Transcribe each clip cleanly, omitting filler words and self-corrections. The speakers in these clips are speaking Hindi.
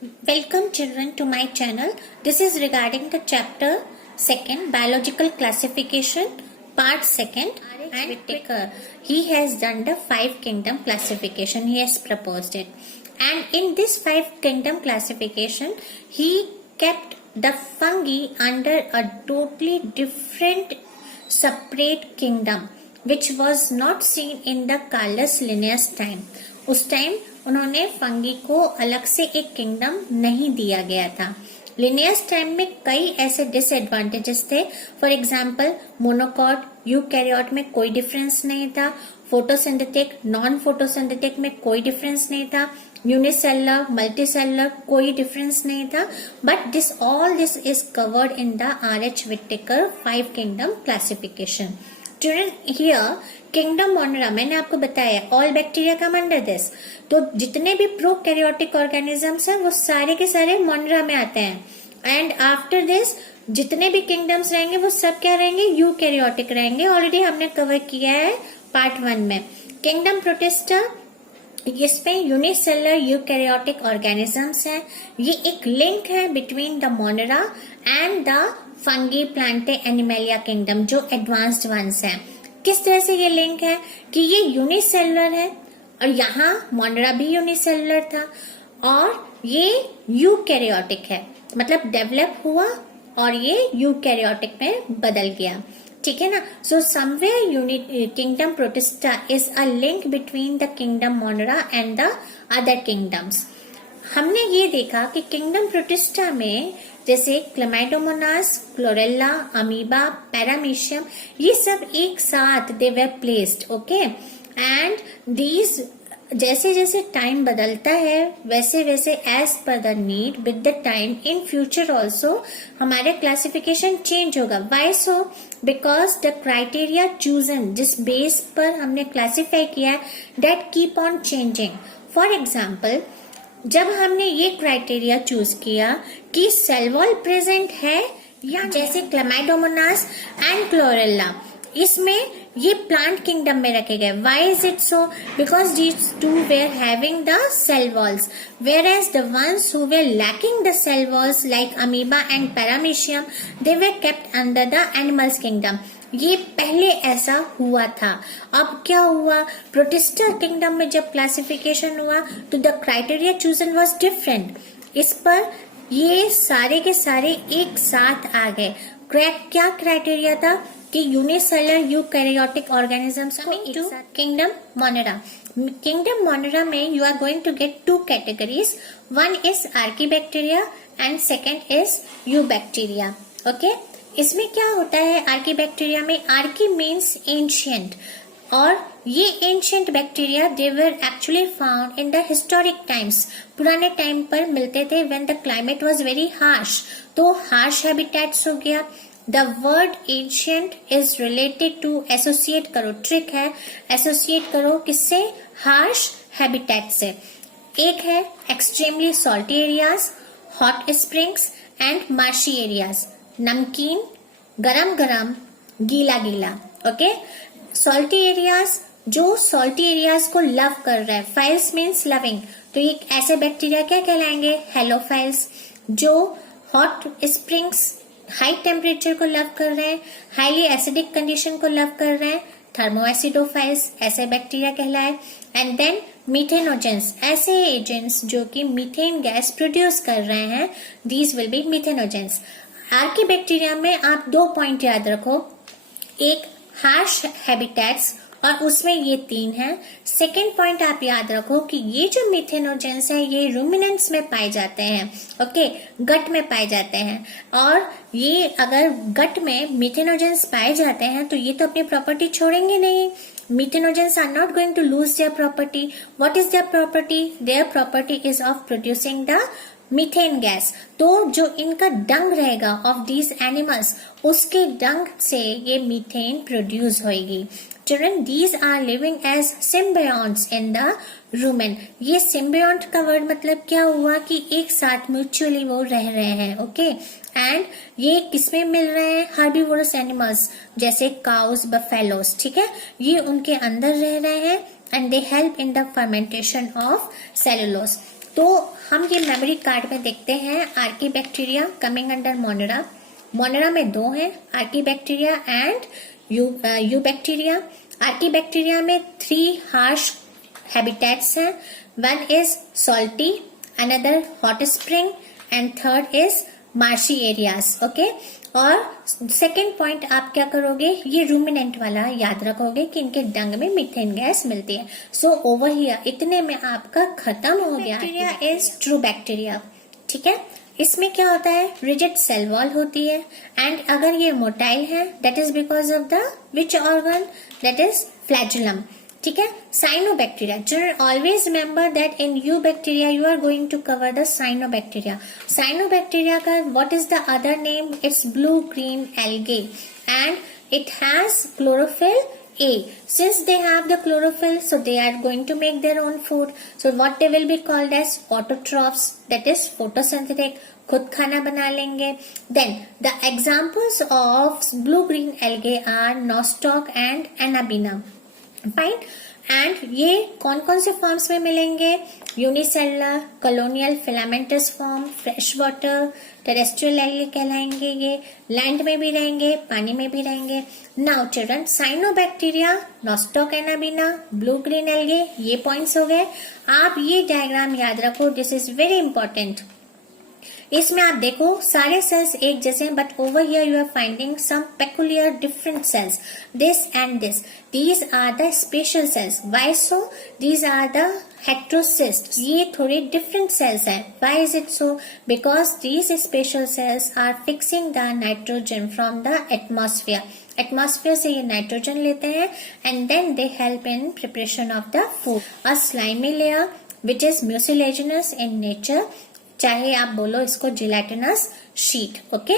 Welcome children to my channel. This is regarding the chapter 2nd biological classification part 2nd and Whittaker. He has done the 5 kingdom classification. He has proposed it. And in this 5 kingdom classification he kept the fungi under a totally different separate kingdom which was not seen in the Carolus Linnaeus time. उस टाइम उन्होंने फंगी को अलग से एक किंगडम नहीं दिया गया था. लिनियस टाइम में कई ऐसे डिसएडवांटेजेस थे. फॉर एग्जाम्पल मोनोकॉट, यूकैरियोट में कोई डिफरेंस नहीं था. फोटोसिंथेटिक, नॉन फोटोसिंथेटिक में कोई डिफरेंस नहीं था. यूनिसेलुलर, मल्टीसेलुलर कोई डिफरेंस नहीं था. But all this is covered in the RH Whittaker 5 kingdom classification. Children, here kingdom Monera मैंने आपको बताया all bacteria come under this. तो जितने भी प्रोकैरियोटिक ऑर्गेनिजम्स हैं वो सारे के सारे मोनेरा में आते हैं. एंड आफ्टर दिस जितने भी किंगडम्स रहेंगे वो सब क्या रहेंगे, यूकैरियोटिक रहेंगे. ऑलरेडी हमने कवर किया है पार्ट 1 में. किंगडम प्रोटिस्टा, इसमें यूनिसेलुलर यूकैरियोटिक ऑर्गेनिजम्स हैं. ये एक लिंक है between the Monera and the fungi, Plantae, animalia kingdom जो एडवांस्ड वंस हैं. किस तरह से ये लिंक है कि ये यूनिसेलुलर है और यहाँ मोनेरा भी यूनिसेलुलर था और ये यूकैरियोटिक है, मतलब डेवलप हुआ और ये यूकैरियोटिक में बदल गया. ठीक है ना. So somewhere kingdom protista is a link between the kingdom Monera and the other kingdoms. हमने ये देखा कि किंगडम प्रोटिस्टा में जैसे क्लेमाइडोमोनास, क्लोरेला, अमीबा, पैरामीशियम, ये सब एक साथ they were placed. Okay. And these जैसे जैसे टाइम बदलता है वैसे वैसे as per the need with the time in future also हमारे क्लासिफिकेशन चेंज होगा. Why so? Because the criteria chosen, जिस बेस पर हमने क्लासिफाई किया है, that keep on changing. For example, जब हमने ये क्राइटेरिया चूज किया कि सेल वॉल प्रेजेंट है या जैसे क्लेमाइडोमोनास एंड क्लोरेला, इसमें ये प्लांट किंगडम में रखे गए. Why is it so? Because these two were having the cell walls, whereas the ones who were lacking the cell walls like amoeba and paramecium, they were kept under the animals kingdom. ये पहले ऐसा हुआ था. अब क्या हुआ, प्रोटिस्टा किंगडम में जब क्लासिफिकेशन हुआ तो the criteria chosen was different. इस पर ये सारे के सारे एक साथ आ गए. क्या क्राइटेरिया था कि यूनिसेलुलर यूकैरियोटिक ऑर्गेनिजम्स को to kingdom monera. Kingdom monera में you are going to get 2 categories. One is archaebacteria and second is eubacteria. Okay. इसमें क्या होता है आर्कीबैक्टीरिया में? आर्की मीन्स एंशियंट, और ये ancient bacteria they were actually found in the historic times. पुराने टाइम पर मिलते थे when the climate was very harsh. तो हार्श हैबिटेट्स हो गया. The word ancient is related to, associate करो, ट्रिक है, एसोसिएट करो किससे? हार्श हैबिटेट से. एक है extremely salty areas, hot springs and marshy areas. नमकीन, गरम गरम, गीला गीला. ओके. सॉल्टी एरियाज, जो सॉल्टी एरियाज को लव कर रहा है. फाइल्स मीन्स लविंग, तो ये ऐसे बैक्टीरिया क्या कहलाएंगे? हेलोफाइल्स. जो हॉट स्प्रिंग्स, हाई टेम्परेचर को लव कर रहे हैं, हाईली एसिडिक कंडीशन को लव कर रहे हैं, थर्मोएसिडोफाइल्स, ऐसे बैक्टीरिया कहलाए. एंड देन मीथेनोजेंस, ऐसे एजेंट्स जो कि मीथेन गैस प्रोड्यूस कर रहे हैं, these will be methanogens. Archaebacteria में आप 2 पॉइंट याद रखो. एक हार्श हैबिटेट्स और उसमें ये 3 हैं. सेकेंड पॉइंट आप याद रखो कि ये जो मीथेनोजेंस है ये रूमिनेंट्स में पाए जाते हैं. ओके. गट में पाए जाते हैं. और ये अगर गट में मीथेनोजेंस पाए जाते हैं तो ये तो अपनी प्रॉपर्टी छोड़ेंगे नहीं. Methanogens are not going to lose their property. What is their property? Their property is of producing the methane gas. तो जो इनका डंग रहेगा ऑफ दीज एनिमल्स, उसके डंग से ये मीथेन प्रोड्यूस होगी. Children, these are living as symbionts in the rumen. ये सिम्बायोन्ट का वर्ड मतलब क्या हुआ कि एक साथ म्यूचुअली वो रह रहे हैं. ओके. एंड ये किसमें मिल रहे हैं? हर्बीवोरस एनिमल्स जैसे काउस, बफेलोस. ठीक है. ये उनके अंदर रह रहे हैं and they help in the fermentation of cellulose. तो हम ये मेमोरी कार्ड में देखते हैं Archie bacteria coming under Monera. Monera में दो हैं, Archie bacteria and you bacteria. Archie bacteria में 3 हार्श हैबिटेट्स हैं। One is salty, another hot spring and third is marshy areas. Okay, और सेकेंड पॉइंट आप क्या करोगे, ये रूमिनेंट वाला याद रखोगे कि इनके डंग में मीथेन गैस मिलती है। सो ओवर हियर इतने में आपका खत्म हो गया। बैक्टीरिया इज ट्रू बैक्टीरिया, ठीक है। इसमें क्या होता है, रिजिड सेल वॉल होती है एंड अगर ये मोटाइल है that is because of the which organ, that is flagellum, ठीक है। Cyanobacteria, children always remember that in eubacteria you are going to cover the cyanobacteria. Cyanobacteria का what is the other name, it's blue green algae and it has chlorophyll A. Since they have the chlorophyll, so they are going to make their own food. So what they will be called as autotrophs, that is photosynthetic, खुद खाना बना लेंगे. Then the examples of blue-green algae are nostoc and anabina. Fine. And ये कौन कौन से फॉर्म्स में मिलेंगे, unicellular, colonial, filamentous form, fresh water, terrestrial algae कहलाएंगे। ये लैंड में भी रहेंगे, पानी में भी रहेंगे। Now children, cyanobacteria, nostoc Anabaena, blue green algae, ये पॉइंट्स हो गए। आप ये डायग्राम याद रखो, दिस इज वेरी इंपॉर्टेंट। इसमें आप देखो सारे सेल्स एक जैसे हैं, but over here you are finding some peculiar different cells, this and this, these are the special cells. Why so, these are the heterocyst, ये थोड़े डिफरेंट सेल्स हैं। Why is it so, because these special cells are fixing the nitrogen from the atmosphere. Atmosphere से ये नाइट्रोजन लेते हैं and then they help in preparation of the food. A slimy layer which is mucilaginous in nature, चाहे आप बोलो इसको gelatinous sheet. Okay,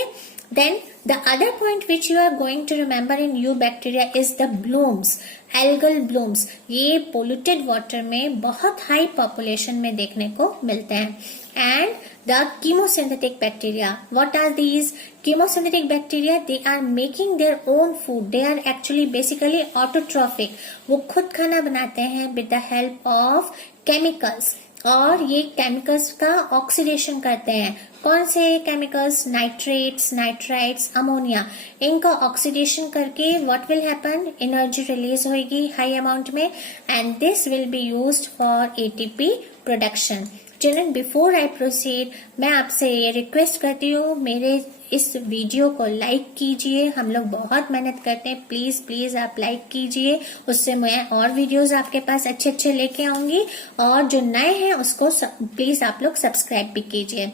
then the other point which you are going to remember in eubacteria is the blooms, algal blooms. ये पोल्यूटेड वाटर में बहुत हाई पॉपुलेशन में देखने को मिलते हैं। And the chemosynthetic bacteria, what are these chemosynthetic bacteria? They are making their own food, they are actually basically autotrophic, वो खुद खाना बनाते हैं with the help of chemicals, और ये केमिकल्स का ऑक्सीडेशन करते हैं। कौन से केमिकल्स, नाइट्रेट्स, नाइट्राइट्स, अमोनिया, इनका ऑक्सीडेशन करके what will happen, energy release होगी हाई अमाउंट में and this will be used for ATP production. Children, before I proceed, मैं आपसे ये रिक्वेस्ट करती हूँ, मेरे इस वीडियो को लाइक कीजिए। हम लोग बहुत मेहनत करते हैं, प्लीज प्लीज आप लाइक कीजिए, उससे मैं और वीडियोस आपके पास अच्छे अच्छे लेके आऊंगी। और जो नए हैं उसको प्लीज आप लोग सब्सक्राइब भी कीजिए।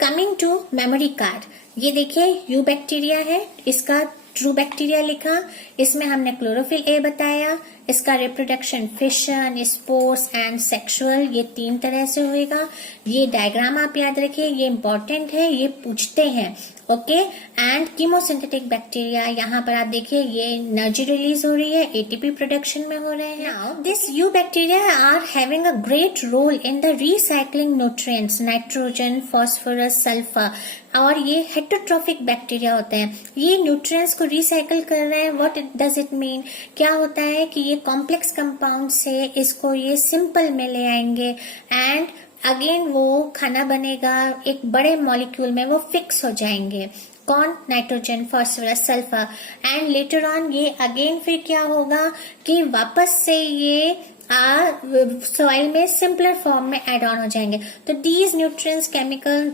कमिंग टू मेमोरी कार्ड, ये देखिए यू बैक्टीरिया है, इसका ट्रू बैक्टीरिया लिखा, इसमें हमने क्लोरोफिल ए बताया, इसका reproduction fission, spores and sexual, ये 3 तरह से होएगा। ये डायग्राम आप याद रखिए, ये इंपॉर्टेंट है, ये पूछते हैं। ओके, एंड कीमोसिंथेटिक बैक्टीरिया, यहाँ पर आप देखिए ये एनर्जी रिलीज हो रही है, एटीपी प्रोडक्शन में हो रहे हैं। Now this eubacteria are having a great role in the recycling nutrients, nitrogen, phosphorus, sulphur, और ये हेटरोट्रॉफिक बैक्टीरिया होते हैं। ये न्यूट्रिएंट्स को रिसाइकल कर रहे हैं। व्हाट डज इट मीन, क्या होता है कि ये कॉम्प्लेक्स कंपाउंड से इसको ये सिंपल में ले आएंगे एंड अगेन वो खाना बनेगा, एक बड़े मॉलिक्यूल में वो फिक्स हो जाएंगे। कौन, nitrogen, phosphorus, sulphur, and later on ये अगेन फिर क्या होगा कि वापस से ये सॉइल में सिंपलर फॉर्म में एड ऑन हो जाएंगे। तो these nutrients chemical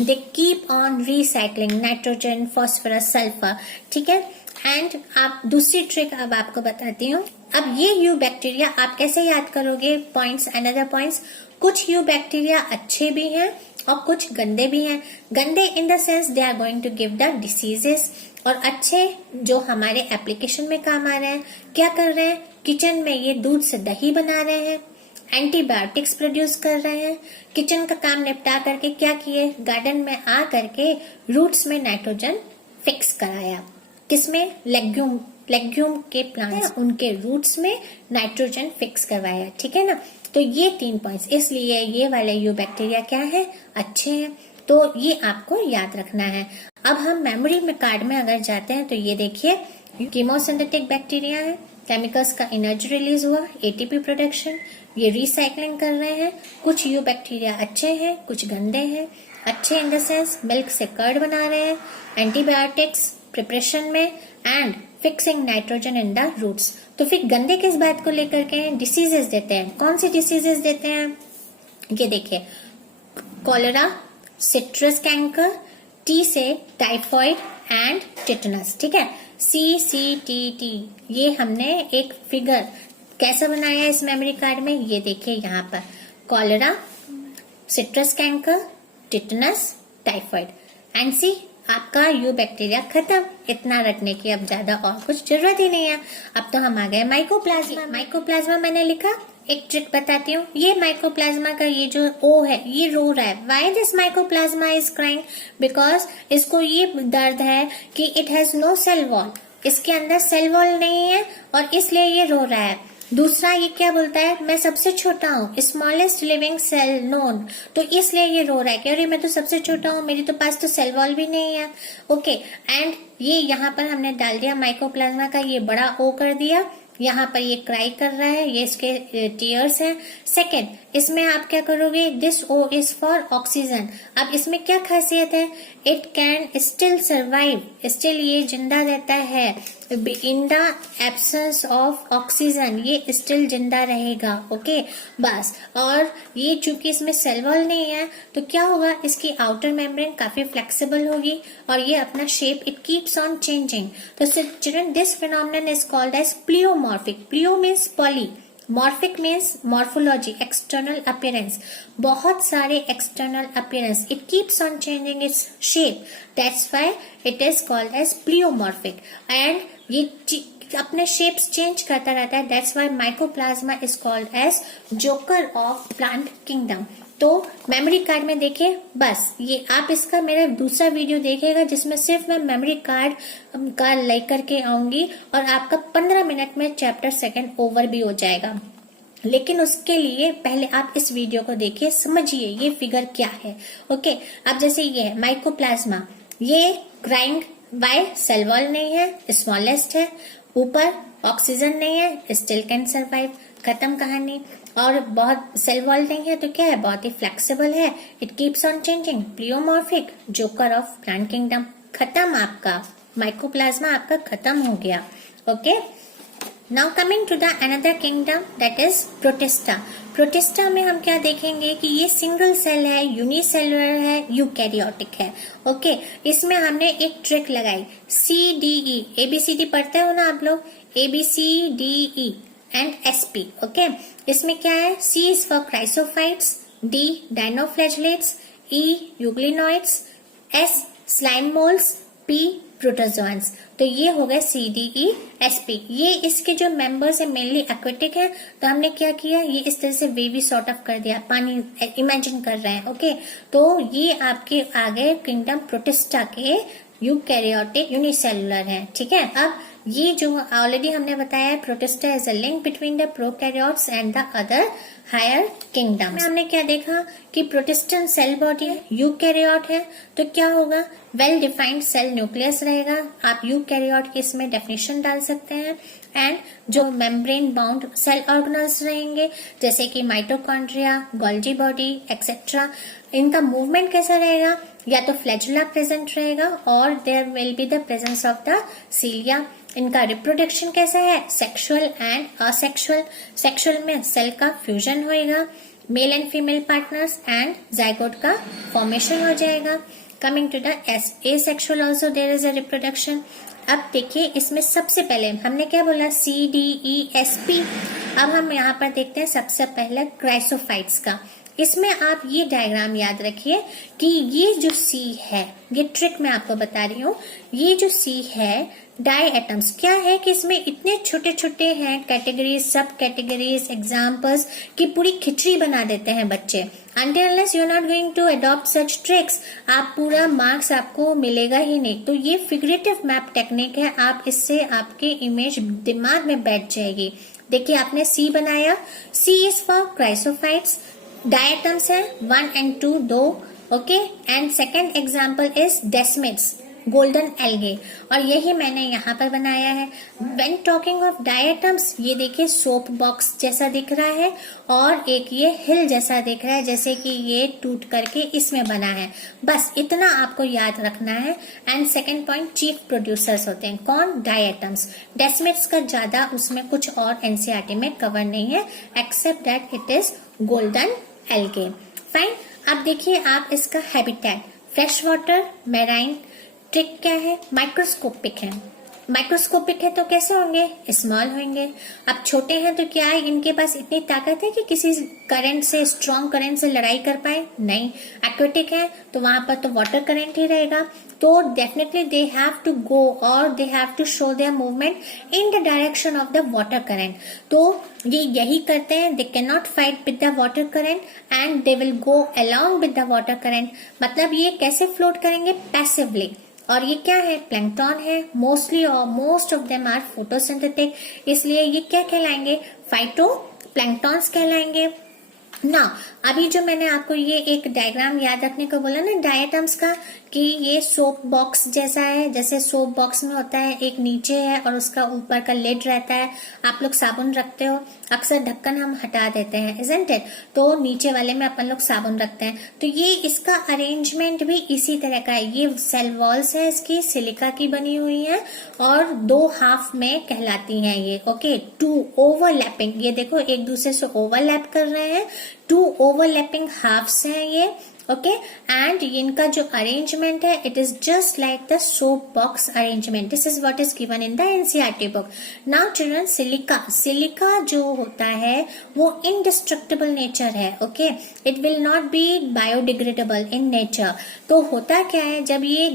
they keep on recycling nitrogen, phosphorus, sulphur, ठीक है। एंड आप दूसरी ट्रिक अब आपको बताती हूँ। अब ये यू बैक्टीरिया आप कैसे याद करोगे, पॉइंट्स, अनदर पॉइंट्स। कुछ यू बैक्टीरिया अच्छे भी हैं और कुछ गंदे भी हैं। गंदे in the sense they are going to give the diseases, और अच्छे जो हमारे एप्लीकेशन में काम आ रहे हैं, क्या कर रहे हैं, किचन में ये दूध से दही बना रहे हैं, एंटीबायोटिक्स प्रोड्यूस कर रहे हैं। किचन का काम निपटा करके क्या किए, गार्डन में आ करके रूट्स में नाइट्रोजन फिक्स कराया। किसमें, लेग्यूम के प्लांट्स, उनके रूट्स में नाइट्रोजन फिक्स करवाया, ठीक है ना। तो ये 3 पॉइंट्स, इसलिए ये वाले यू बैक्टीरिया क्या है, अच्छे हैं। तो ये आपको याद रखना है। अब हम मेमोरी में कार्ड में अगर जाते हैं तो ये देखिए कीमोसिंथेटिक बैक्टीरिया है, केमिकल्स का एनर्जी रिलीज हुआ, एटीपी प्रोडक्शन। ये रिसाइकलिंग कर रहे हैं। कुछ यू बैक्टीरिया अच्छे हैं, कुछ गंदे हैं। अच्छे इन द सेंस मिल्क से कर्ड बना रहे हैं, एंटीबायोटिक्स प्रिपरेशन में, and fixing nitrogen in the roots. तो फिर गंदे किस बात को लेकर के हैं? डिसीजेस देते हैं। कौन सी डिसीजेस देते हैं? ये देखिए, कॉलेरा, सिट्रस कैंकर, टी से टाइफॉइड एंड टिटनस। ठीक है, CCTT। ये हमने एक फिगर कैसा बनाया है इस मेमोरी कार्ड में, ये देखिए यहाँ पर, cholera, citrus canker, tetanus, typhoid, and see आपका यू बैक्टीरिया खत्म। इतना रटने की अब ज्यादा और कुछ जरूरत ही नहीं है। अब तो हम आ गए माइकोप्लाज्मा। माइकोप्लाज्मा मैंने लिखा, एक ट्रिक बताती हूँ। ये माइकोप्लाज्मा का ये जो ओ है, ये रो रहा है। Why this mycoplasma is crying? Because इसको ये दर्द है कि it has no cell wall, इसके अंदर सेल वॉल नहीं है और इसलिए ये रो रहा है। दूसरा ये क्या बोलता है? मैं सबसे छोटा हूँ, स्मॉलेस्ट लिविंग सेल नोन, तो इसलिए ये रो रहा है कि अरे मैं तो सबसे छोटा हूँ, मेरी तो पास तो सेल वॉल भी नहीं है। ओके, एंड ये यहाँ पर हमने डाल दिया माइकोप्लाज्मा का ये बड़ा ओ कर दिया। यहाँ पर ये क्राई कर रहा है, ये इसके टीयर्स हैं। सेकेंड, इसमें आप क्या करोगे? This O is for oxygen. अब इसमें क्या खासियत है? It can still survive, still ये जिंदा रहता है in the absence of oxygen, ये स्टिल जिंदा रहेगा। ओके, बस। और ये चूंकि इसमें सेल वॉल नहीं है तो क्या होगा? इसकी आउटर मेम्ब्रेन काफी फ्लेक्सिबल होगी और ये अपना shape it keeps on changing. तो children, this phenomenon is called as pleomorphic. Pleo means poly, morphic means morphology, external appearance, बहुत सारे external appearance. It keeps on changing its shape, that's why it is called as pleomorphic. And ये अपने शेप्स चेंज करता रहता है, that's why mycoplasma is called as joker of plant kingdom. तो मेमोरी कार्ड में देखिए, बस ये आप इसका मेरा दूसरा वीडियो देखिएगा जिसमें सिर्फ मैं मेमोरी कार्ड का लेकर के आऊंगी और आपका 15 मिनट में चैप्टर सेकंड ओवर भी हो जाएगा। लेकिन उसके लिए पहले आप इस वीडियो को देखिए, समझिए ये फिगर क्या है। ओके, अब जैसे ये है माइकोप्लाज्मा, ये ग्राइंड बाय सेल वॉल नहीं है, स्मॉलेस्ट है, ऊपर ऑक्सीजन नहीं है, स्टिल कैन सर्वाइव, खत्म कहानी। और बहुत सेल वॉल नहीं है तो क्या है? बहुत ही फ्लेक्सिबल है, it keeps on changing, pleomorphic, joker of plant kingdom. खत्म, आपका माइकोप्लाज्मा आपका खत्म हो गया। Okay, now coming to the another kingdom that is protista. Protista में हम क्या देखेंगे कि ये सिंगल सेल है, यूनिसेलुलर है, यूकैरियोटिक है। ओके, इसमें हमने एक ट्रिक लगाई, CDE, ABCD पढ़ते हो ना आप लोग, ABCDE एंड SP। ओके, इसमें क्या है? C is for chrysophytes, D डायनोफ्लैजेलेट्स, E euglenoids, S slime moles, P प्रोटोजोआंस। तो ये हो गए CDE SP। ये इसके जो मेंबर्स है मेनली एक्वेटिक है, तो हमने क्या किया? ये इस तरह से वेवी सॉर्ट ऑफ कर दिया, पानी इमेजिन कर रहे हैं। ओके, तो ये आपके आगे किंगडम प्रोटिस्टा के यूकैरियोटिक यूनिसेलुलर है। ठीक है, अब ये जो ऑलरेडी हमने बताया है, protista is a link between the prokaryotes and the other higher kingdoms. हमने क्या देखा कि प्रोटिस्टन सेल बॉडी है, यूकैरियोट है, तो क्या होगा? वेल डिफाइंड सेल न्यूक्लियस रहेगा। आप यूकैरियोट की इसमें डेफिनेशन डाल सकते हैं। एंड जो मेम्ब्रेन बाउंड सेल ऑर्गेनल्स रहेंगे जैसे कि माइटोकॉन्ड्रिया, गोल्जी बॉडी एक्सेट्रा, इनका मूवमेंट कैसा रहेगा? या तो फ्लैजुला प्रेजेंट रहेगा और there will be the presence of the cilia. इनका रिप्रोडक्शन कैसा है? Sexual and asexual. सेक्सुअल में सेल का फ्यूजन होएगा, male and female partners, and zygote का फॉर्मेशन हो जाएगा। Coming to the asexual also there is a reproduction. अब देखिए, इसमें सबसे पहले हमने क्या बोला? CDE SP। अब हम यहाँ पर देखते हैं सबसे पहले क्राइसोफाइट्स का। इसमें आप ये डायग्राम याद रखिए कि ये जो C है, ये ट्रिक मैं आपको बता रही हूँ, ये जो C है डाई एटम्स क्या है कि इसमें इतने छोटे छोटे हैं कैटेगरीज, सब कैटेगरीज, एग्जाम्पल्स की पूरी खिचड़ी बना देते हैं बच्चे। Until unless you are not going to adopt such tricks, आप पूरा मार्क्स आपको मिलेगा ही नहीं। तो ये फिगरेटिव मैप टेक्निक है, आप इससे आपके इमेज दिमाग में बैठ जाएगी। देखिए, आपने C बनाया, C is for chrysophytes, diatoms है 1 and 2 दो। Okay, and second example is desmids. Golden algae, और यही मैंने यहाँ पर बनाया है। व्हेन टॉकिंग ऑफ डायटम्स, ये देखिए सोप बॉक्स जैसा दिख रहा है और एक ये हिल जैसा दिख रहा है, जैसे कि ये टूट करके इसमें बना है। बस इतना आपको याद रखना है। And second point, chief producers होते हैं कौन? डायटम्स। डेसिमेट्स का ज्यादा उसमें कुछ और एनसीईआरटी में कवर नहीं है, except that it is golden algae. Fine. अब देखिए आप इसका habitat, fresh water, marine. Trick क्या है? माइक्रोस्कोपिक है। माइक्रोस्कोपिक है तो कैसे होंगे? स्मॉल होंगे। अब छोटे हैं तो क्या है, इनके पास इतनी ताकत है कि किसी करंट से, स्ट्रॉन्ग करंट से लड़ाई कर पाए? नहीं। एक्वेटिक है तो वहां पर तो वाटर करंट ही रहेगा, तो definitely they have to go और they have to show their movement in the direction of the water current. तो ये यही करते हैं, they can not fight with the water current and they will go along with the water current. मतलब ये कैसे फ्लोट करेंगे? पैसिवली। और ये क्या है? प्लैंकटन है। मोस्टली और most of them are photosynthetic, इसलिए ये क्या कहलाएंगे? फाइटो प्लैंकटन्स कहलाएंगे ना। अभी जो मैंने आपको ये एक डायग्राम याद रखने को बोला ना डायटम्स का, कि ये सोप बॉक्स जैसा है, जैसे सोप बॉक्स में होता है एक नीचे है और उसका ऊपर का लिड रहता है। आप लोग साबुन रखते हो, अक्सर ढक्कन हम हटा देते हैं, इजंट इट? तो नीचे वाले में अपन लोग साबुन रखते हैं। तो ये इसका अरेंजमेंट भी इसी तरह का है। ये सेल वॉल्स है इसकी, सिलिका की बनी हुई है और दो हाफ में कहलाती हैं ये। ओके, टू ओवरलैपिंग, ये देखो एक दूसरे से ओवरलैप कर रहे हैं, टू ओवरलैपिंग हाफ्स हैं ये। ओके, एंड इनका जो अरेंजमेंट है it is just like the soap box arrangement. This is what is given in the NCERT book. Now children, silica जो होता है वो इनडिस्ट्रक्टिबल नेचर है। Okay, it will not be biodegradable in nature. तो होता क्या है, जब ये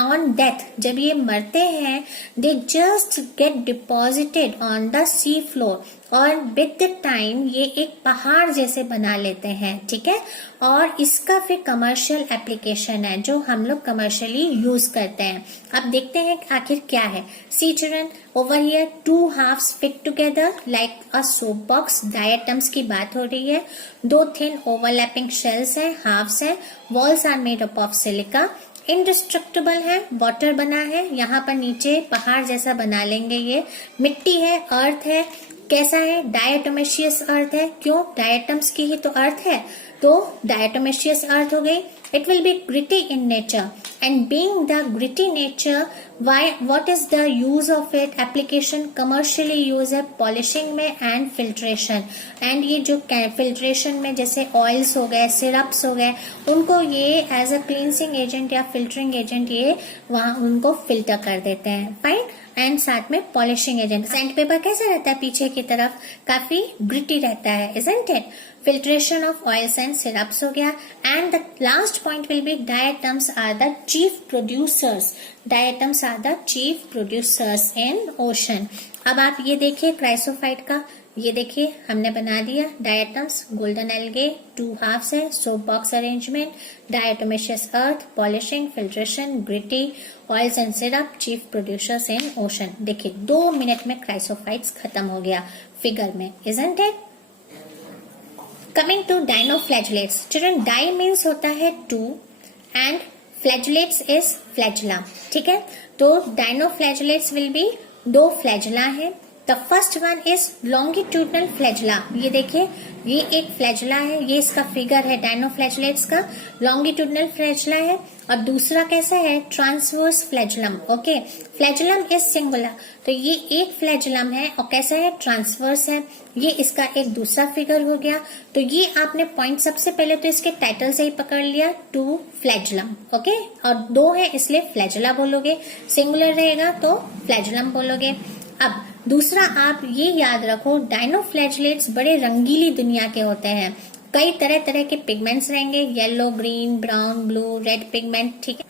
ऑन डेथ, जब ये मरते हैं, they just get deposited on the sea floor और विद द टाइम ये एक पहाड़ जैसे बना लेते हैं। ठीक है, और इसका फिर कमर्शियल एप्लीकेशन है जो हम लोग कमर्शियली यूज करते हैं। अब देखते हैं आखिर क्या है। See children, over here two halves fit together like a soap box. Diatoms की बात हो रही है। दो थिन ओवरलैपिंग शेल्स हैं, हाफ्स हैं। Walls are made up of silica. Indestructible है, वाटर बना है, यहाँ पर नीचे पहाड़ जैसा बना लेंगे। ये मिट्टी है, अर्थ है। कैसा है? डायटोमेशियस अर्थ है। क्यों? डायटम्स की ही तो अर्थ है, तो डायटोमेशियस अर्थ हो गई। It will be gritty in nature and being the gritty nature, what is the use of it? Application commercially use है पॉलिशिंग में एंड फिल्ट्रेशन। एंड ये जो फिल्ट्रेशन में जैसे ऑयल्स हो गए, सिरप्स हो गए, उनको ये एज अ क्लींसिंग एजेंट या फिल्टरिंग एजेंट ये वहां उनको फिल्टर कर देते हैं। फाइन। एंड साथ में पॉलिशिंग एजेंट। सैंड पेपर कैसा रहता है? पीछे की तरफ काफी ग्रिटी रहता है, isn't it? Filtration of oils and syrups हो गया। And the last point will be diatoms are the chief producers. Diatoms are the chief producers in ocean. अब आप ये देखिए क्राइसोफाइट का, ये देखिए हमने बना दिया diatoms, golden algae, two halves है, soap box arrangement, diatomaceous earth, polishing, filtration, gritty, oils and syrup, chief producers in ocean. देखिए 2 मिनट में क्राइसोफाइट्स खत्म हो गया फिगर में, isn't it? Coming to dinoflagellates. Children, die means होता है two and flagellates is flagella. ठीक है, तो डाइनोफ्लैजुलेट्स विल बी 2 फ्लैजुला है। The first one is longitudinal flagella. ये देखिए ये एक फ्लैजुला है, ये इसका फिगर है डाइनोफ्लैजुलेट्स का, लॉन्गिट्यूडनल फ्लैजुला है। और दूसरा कैसा है? ट्रांसवर्स फ्लैजुलम। ओके, फ्लैजुलम इज सिंगुलर, तो ये एक फ्लैजुलम है और कैसा है? ट्रांसवर्स है। ये इसका एक दूसरा फिगर हो गया। तो ये आपने पॉइंट सबसे पहले तो इसके टाइटल से ही पकड़ लिया, 2 फ्लैजुलम। ओके, और 2 है इसलिए फ्लैजुला बोलोगे, सिंगुलर रहेगा तो फ्लैजुलम बोलोगे। अब दूसरा आप ये याद रखो, डाइनोफ्लैजुलेट्स बड़े रंगीली दुनिया के होते हैं। कई तरह तरह के पिगमेंट्स रहेंगे, yellow, green, brown, blue, red pigment. ठीक है,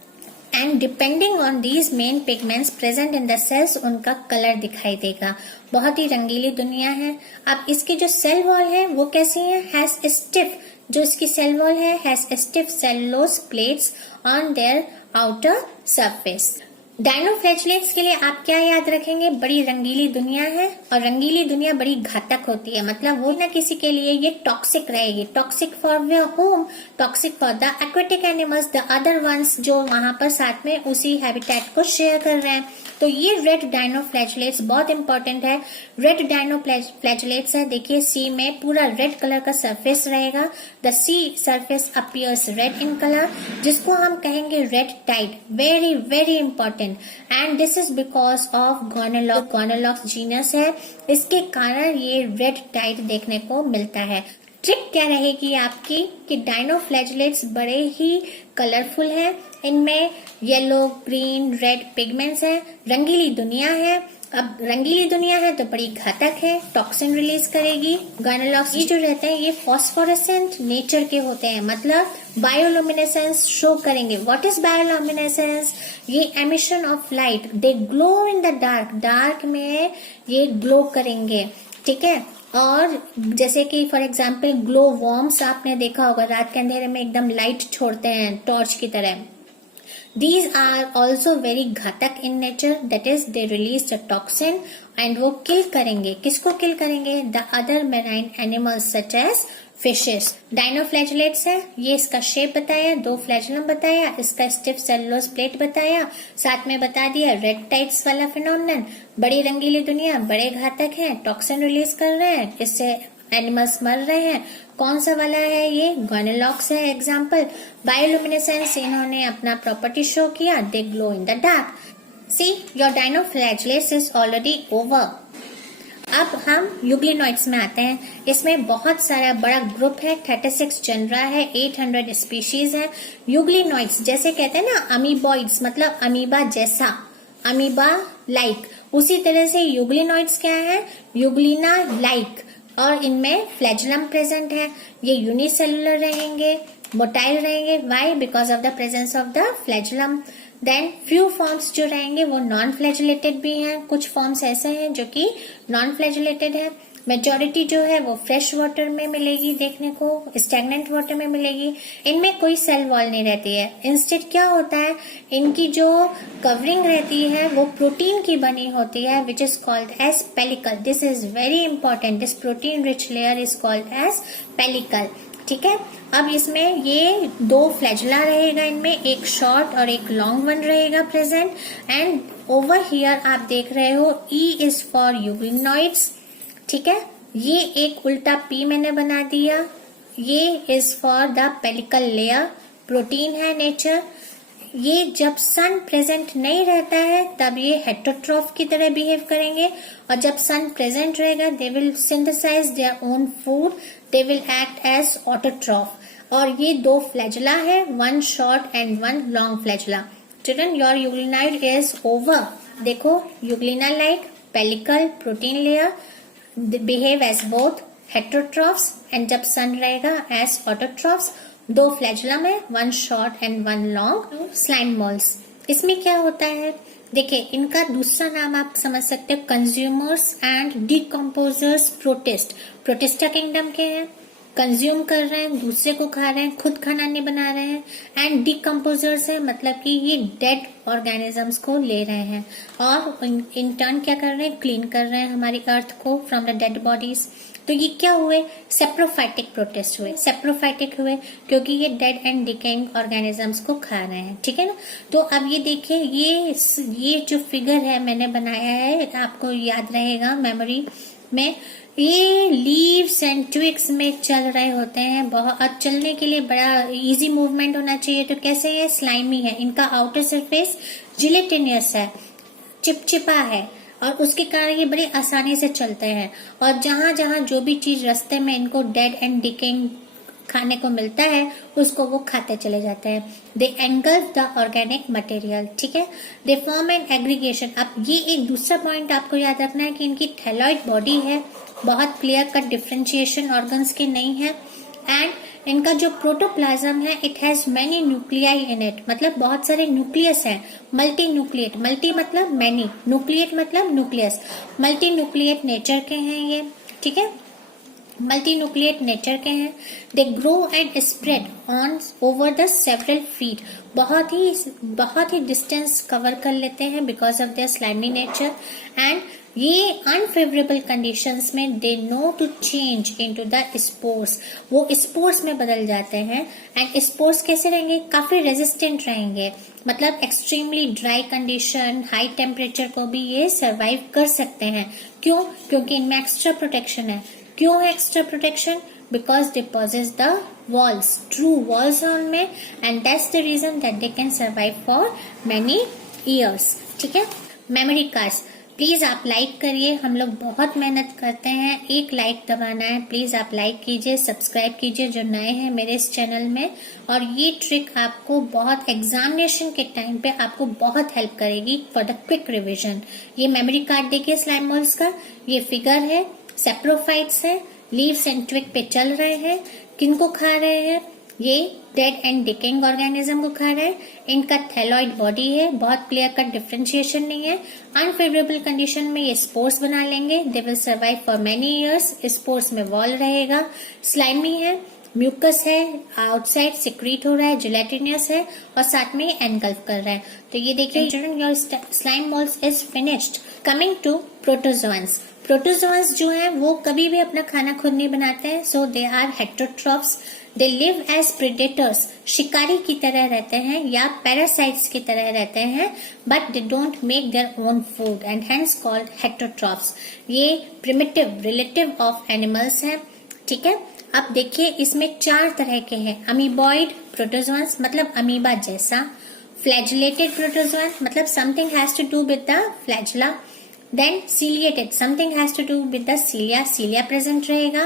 and depending on these main pigments present in the cells, उनका कलर दिखाई देगा। बहुत ही रंगीली दुनिया है। अब इसकी जो सेल वॉल है वो कैसी है? हैज स्टिफ, जो इसकी सेल वॉल है has stiff cellulose plates on their outer surface. Dinoflagellates के लिए आप क्या याद रखेंगे? बड़ी रंगीली दुनिया है और रंगीली दुनिया बड़ी घातक होती है, मतलब वो ना किसी के लिए ये टॉक्सिक रहेगी। Toxic for home, toxic for the aquatic animals, the other ones जो वहां पर साथ में उसी हैबिटेट को शेयर कर रहे हैं। तो ये रेड डायनोफ्लैगेलेट्स बहुत इंपॉर्टेंट है। रेड डायनोफ्लैगेलेट्स है, देखिए सी में पूरा रेड कलर का सरफेस रहेगा। The sea surface appears red in colour, जिसको हम कहेंगे red tide. Very very important, and this is because of gonyaulax genus है, इसके कारण ये रेड टाइड देखने को मिलता है। ट्रिक क्या रहेगी आपकी कि डायनोफ्लैगेलेट्स बड़े ही कलरफुल हैं, इनमें येलो, ग्रीन, रेड पिगमेंट्स हैं, रंगीली दुनिया है। अब रंगीली दुनिया है तो बड़ी घातक है, टॉक्सिन रिलीज करेगी। गोनोलॉक्स जो रहते हैं ये फॉस्फोरेसेंट नेचर के होते हैं, मतलब बायोलुमिनेसेंस शो करेंगे। What is bioluminescence? ये emission of light, they glow in the dark, dark में ये ग्लो करेंगे, ठीक है। और जैसे कि फॉर एग्जाम्पल ग्लो वॉर्म्स आपने देखा होगा, रात के अंधेरे में एकदम लाइट छोड़ते हैं टॉर्च की तरह। These are also very घातक in nature, that is they release the toxin and वो किल करेंगे, किसको किल करेंगे? The other marine animals such as fishes. Dinoflagellates है, ये इसका शेप बताया, 2 फ्लैगेलम बताया, इसका स्टिफ सेलुलोज प्लेट बताया, साथ में बता दिया रेड टाइड्स वाला फिनोमिनन। बड़ी रंगीली दुनिया, बड़े घातक हैं, टॉक्सिन रिलीज कर रहे हैं, इससे एनिमल्स मर रहे हैं। कौन सा वाला है ये? गोनोलॉक्स है एग्जाम्पल। बायोलुमिनेसेंस, इन्होंने अपना प्रॉपर्टी शो किया, they glow in the dark. See your dinoflagellates is already over. अब हम यूग्लिनॉइड्स में आते हैं। इसमें बहुत सारा बड़ा ग्रुप है, 36 जनरा है, 800 स्पीशीज है। यूग्लिनॉइड्स जैसे कहते हैं ना अमीबॉइड्स, मतलब अमीबा जैसा, अमीबा लाइक, उसी तरह से यूग्लिनॉइड्स क्या है? यूग्लिना लाइक, और इनमें फ्लैगेलम प्रेजेंट है। ये यूनिसेलुलर रहेंगे, मोटाइल रहेंगे। Why? Because of the presence of the flagellum. Then few forms जो रहेंगे वो नॉन फ्लैगेलेटेड भी हैं, कुछ फॉर्म्स ऐसे हैं जो कि नॉन फ्लैगेलेटेड है। मेजॉरिटी जो है वो फ्रेश वाटर में मिलेगी देखने को, स्टैग्नेंट वाटर में मिलेगी। इनमें कोई सेल वॉल नहीं रहती है। इंस्टेड क्या होता है, इनकी जो कवरिंग रहती है वो प्रोटीन की बनी होती है, which is called as pellicle. This is very important, this protein rich layer is called as pellicle, ठीक है। अब इसमें ये 2 फ्लैगेला रहेगा, इनमें एक शॉर्ट और एक लॉन्ग वन रहेगा प्रेजेंट। एंड ओवर हियर आप देख रहे हो E इज फॉर यूग्लिनॉइड्स, ठीक है। ये एक उल्टा P मैंने बना दिया, ये is for the pellicle layer, protein है नेचर। ये जब सन प्रेजेंट नहीं रहता है तब ये हेटेरोट्रॉफ की तरह बिहेव करेंगे, और जब सन प्रेजेंट रहेगा they will synthesize their own food, they will act as autotroph. और ये 2 फ्लैगेला है, 1 short and 1 long flagella. Children your euglenoid is over. देखो euglena like, pellicle, protein layer, behave as both heterotrophs, and जब सन रहेगा एज ऑटोट्रॉफ्स। 2 फ्लैगेलम है, 1 short and 1 long. Slime moulds, इसमें क्या होता है? देखिए इनका दूसरा नाम आप समझ सकते हो, consumers and decomposers protist. Protista kingdom के हैं, कंज्यूम कर रहे हैं, दूसरे को खा रहे हैं, खुद खाना नहीं बना रहे हैं। एंड डिकम्पोजर्स है, मतलब कि ये डेड ऑर्गेनिजम्स को ले रहे हैं और इन टर्न क्या कर रहे हैं? क्लीन कर रहे हैं हमारी अर्थ को फ्रॉम द डेड बॉडीज। तो ये क्या हुए? सेप्रोफाइटिक प्रोटिस्ट हुए। सेप्रोफाइटिक हुए क्योंकि ये डेड एंड डिकेइंग ऑर्गेनिजम्स को खा रहे हैं, ठीक है ना। तो अब ये देखिए, ये जो फिगर है मैंने बनाया है, आपको याद रहेगा मेमोरी में, ये लीव्स एंड ट्विग्स में चल रहे होते हैं। बहुत चलने के लिए बड़ा इजी मूवमेंट होना चाहिए। तो कैसे ये स्लाइमी है, इनका आउटर सरफेस जिलेटिनियस है, चिपचिपा है, और उसके कारण ये बड़ी आसानी से चलते हैं। और जहां जहां जो भी चीज रास्ते में इनको डेड एंड डिकेइंग खाने को मिलता है उसको वो खाते चले जाते हैं। They engulf the organic material, ठीक है। They form an aggregation. अब ये एक दूसरा पॉइंट आपको याद रखना है कि इनकी थैलॉइड बॉडी है, बहुत क्लियर कट डिफरेंशिएशन ऑर्गन्स की नहीं है। एंड इनका जो प्रोटोप्लाज्म है, it has many nuclei in it, मतलब बहुत सारे न्यूक्लियस हैं। मल्टी न्यूक्लिएट, मल्टी मतलब मैनी, न्यूक्लिएट मतलब न्यूक्लियस, मल्टी न्यूक्लिएट नेचर के हैं ये, ठीक है। मल्टीन्यूक्लिएट नेचर के हैं। They grow and spread on over the several feet, बहुत ही डिस्टेंस कवर कर लेते हैं because of their slimy nature. एंड ये अनफेवरेबल कंडीशंस में they know to change into the spores, वो स्पोर्स में बदल जाते हैं। एंड स्पोर्स कैसे रहेंगे, काफी रेजिस्टेंट रहेंगे, मतलब extremely dry condition, high temperature को भी ये सरवाइव कर सकते हैं। क्यों? क्योंकि इनमें एक्स्ट्रा प्रोटेक्शन है। क्यों है extra protection? Because they possess the walls, true walls है उनमें, and that's the reason that they can survive for many years. ठीक है, मेमोरी कार्ड्स प्लीज आप लाइक करिए, हम लोग बहुत मेहनत करते हैं, एक लाइक दबाना है, प्लीज आप लाइक कीजिए, सब्सक्राइब कीजिए जो नए हैं मेरे इस चैनल में। और ये ट्रिक आपको बहुत एग्जामिनेशन के टाइम पे आपको बहुत हेल्प करेगी फॉर द क्विक रिविजन। ये मेमोरी कार्ड देखिए स्लाइम मोल्ड्स का, ये फिगर है, सेप्रोफाइट्स है, लीव्स एंड ट्विग पे चल रहे हैं, किनको खा रहे हैं, ये डेड एंड डिकेइंग ऑर्गेनिज्म को खा रहे हैं। इनका थैलॉइड बॉडी है, बहुत क्लियर कट डिफरेंशिएशन नहीं है। अनफेवरेबल कंडीशन में ये स्पोर्स बना लेंगे, they will survive for many years. Spores में वॉल रहेगा, स्लाइमी है, म्यूकस है, आउटसाइड सिक्रीट हो रहा है, जिलेटिनियस है और साथ में एनगल्फ कर रहा है। तो ये देखिए children, your slime moulds is finished. Coming to protozoans, protozoans जो है वो कभी भी अपना खाना खुद नहीं बनाते हैं, so they are heterotrophs. They live as predators, शिकारी की तरह रहते हैं या पैरासाइट्स की तरह रहते हैं, but they don't make their own food and hence called heterotrophs. ये प्रिमिटिव रिलेटिव ऑफ एनिमल्स हैं। ठीक है, अब देखिए इसमें 4 तरह के हैं। अमीबॉइड प्रोटोजोअन्स मतलब अमीबा जैसा, फ्लैजिलेटेड प्रोटोजोअन मतलब something has to do with the flagella, then ciliated something has to do with the cilia present रहेगा,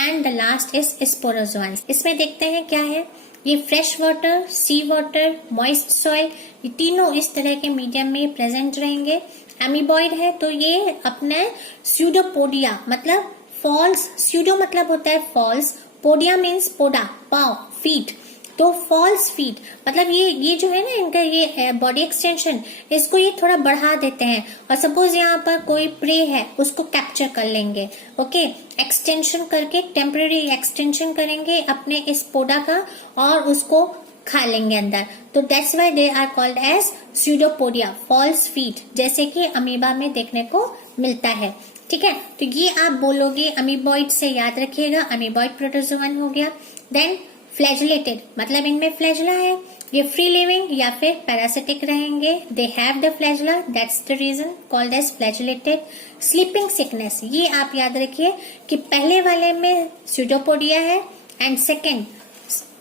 and the last is sporozoans। इसमें देखते हैं क्या है, ये फ्रेश वाटर, सी वाटर, मॉइस्ट सॉइल, ये तीनों इस तरह के मीडियम में प्रेजेंट रहेंगे। अमीबॉइड है तो ये अपने स्यूडोपोडिया मतलब फॉल्स, स्यूडो मतलब होता है फॉल्स, पोडिया मीन्स पोडा, पाव, फीट, तो फॉल्स फीट मतलब ये जो है ना इनका ये बॉडी एक्सटेंशन, इसको ये थोड़ा बढ़ा देते हैं और सपोज यहाँ पर कोई प्रे है उसको कैप्चर कर लेंगे। ओके, एक्सटेंशन करके टेम्पररी एक्सटेंशन करेंगे अपने इस पोडा का और उसको खा लेंगे अंदर, तो that's why they are called as pseudopodia, false feet, जैसे कि अमीबा में देखने को मिलता है। ठीक है, तो ये आप बोलोगे अमीबॉइड से याद रखिएगा, अमीबॉइड प्रोटोजोअन हो गया। देन फ्लैजिलेटेड मतलब इनमें फ्लैजिला है, ये फ्री लिविंग या फिर पैरासिटिक रहेंगे, they have the flagella, that's the reason called as flagellated. Sleeping sickness ये आप याद रखिए कि पहले वाले में स्यूडोपोडिया है एंड सेकेंड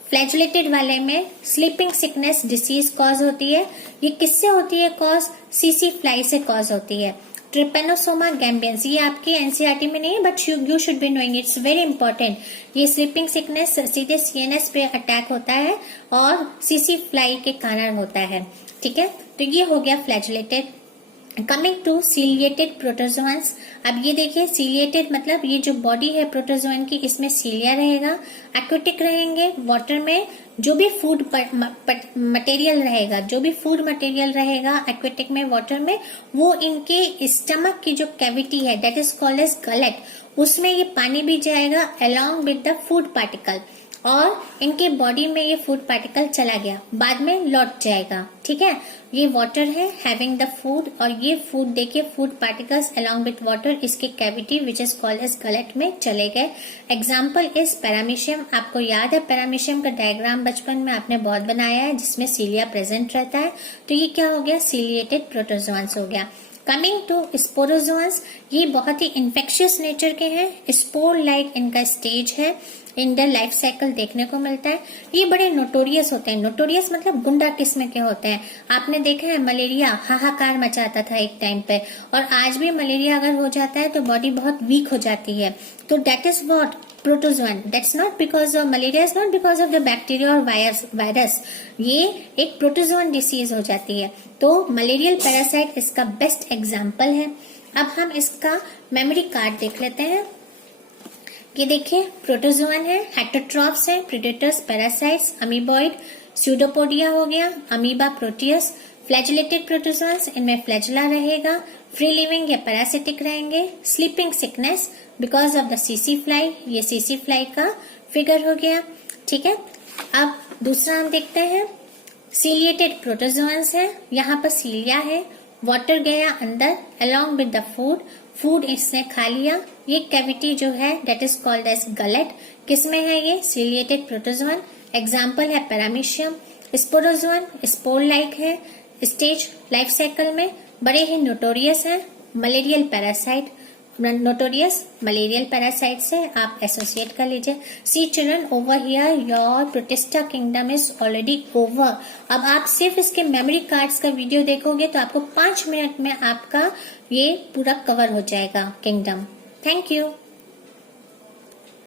फ्लैजिलेटेड वाले में स्लीपिंग सिकनेस डिसीज कॉज होती है। ये किससे होती है कॉज? सीसी फ्लाई से कॉज होती है। ट्रिपेनोसोमा गैम्बियंस ये आपके एनसीईआरटी में नहीं है but you should be knowing, it's very important. ये स्लीपिंग सिकनेस सीधे सीएनएस पे अटैक होता है और सीसी फ्लाई के कारण होता है। ठीक है, तो ये हो गया flagellated. Coming to ciliated protozoans, अब ये देखिए सीलिएटेड मतलब ये जो बॉडी है प्रोटोजोअन की इसमें सीलिया रहेगा, एक्वेटिक रहेंगे, वाटर में जो भी फूड मटेरियल रहेगा, जो भी फूड मटेरियल रहेगा एक्वेटिक में वाटर में, वो इनके स्टमक की जो कैविटी है that is called as gullet, उसमें ये पानी भी जाएगा along with the food particle और इनके बॉडी में ये फूड पार्टिकल चला गया बाद में लौट जाएगा। ठीक है, ये वाटर है हैविंग द फूड और ये फूड देखिए food particles along with water इसके cavity which is called as gullet में चले गए। एग्जाम्पल इज पैरामीशियम, आपको याद है पैरामीशियम का डायग्राम बचपन में आपने बहुत बनाया है जिसमें सीलिया प्रेजेंट रहता है, तो ये क्या हो गया सीलिएटेड प्रोटोजोअन्स हो गया। कमिंग टू स्पोरोजोअन्स, ये बहुत ही इन्फेक्शियस नेचर के हैं, स्पोर लाइक इनका स्टेज है, इन द लाइफ साइकिल देखने को मिलता है। ये बड़े नोटोरियस होते हैं, नोटोरियस मतलब गुंडा किस्म के होते हैं। आपने देखा है मलेरिया हाहाकार मचाता था एक टाइम पे, और आज भी मलेरिया अगर हो जाता है तो बॉडी बहुत वीक हो जाती है, तो that is what protozoan, that's not because of malaria, is not because of the bacteria और वायरस, ये एक प्रोटोजोअन डिसीज हो जाती है। तो मलेरियल पैरासाइट इसका बेस्ट एग्जाम्पल है। अब हम इसका मेमोरी कार्ड देख लेते हैं। ये देखिए प्रोटोजोअन है, हेटेरोट्रॉफ्स है, प्रेडेटर्स, पैरासाइट्स, अमीबॉइड, स्यूडोपोडिया हो गया, अमीबा, प्रोटियस, फ्लैजिलेटेड प्रोटोजोआन्स, इनमें फ्लैजिला रहेगा, फ्री लिविंग या पैरासिटिक रहेंगे, sleeping sickness because of the CC fly, ये सीसी फ्लाई का फिगर हो गया। ठीक है, अब दूसरा हम देखते हैं सीलिएटेड प्रोटोजोआन्स है, यहाँ पर सीलिया है, वाटर गया अंदर अलोंग विद द फूड इसने खा लिया, ये कैविटी जो है that is called as gullet, किसमें है ये सीलिएटेड प्रोटोजोआन, एग्जाम्पल है पैरामीशियम, स्पोरोजोआन स्पोर लाइक है, स्टेज लाइफ साइकिल में बड़े ही नोटोरियस है, malarial parasite, notorious malarial parasite से आप एसोसिएट कर लीजिए। See children over here your protista kingdom is already over. अब आप सिर्फ इसके मेमोरी कार्ड्स का वीडियो देखोगे तो आपको 5 मिनट में आपका ये पूरा कवर हो जाएगा किंगडम। Thank you.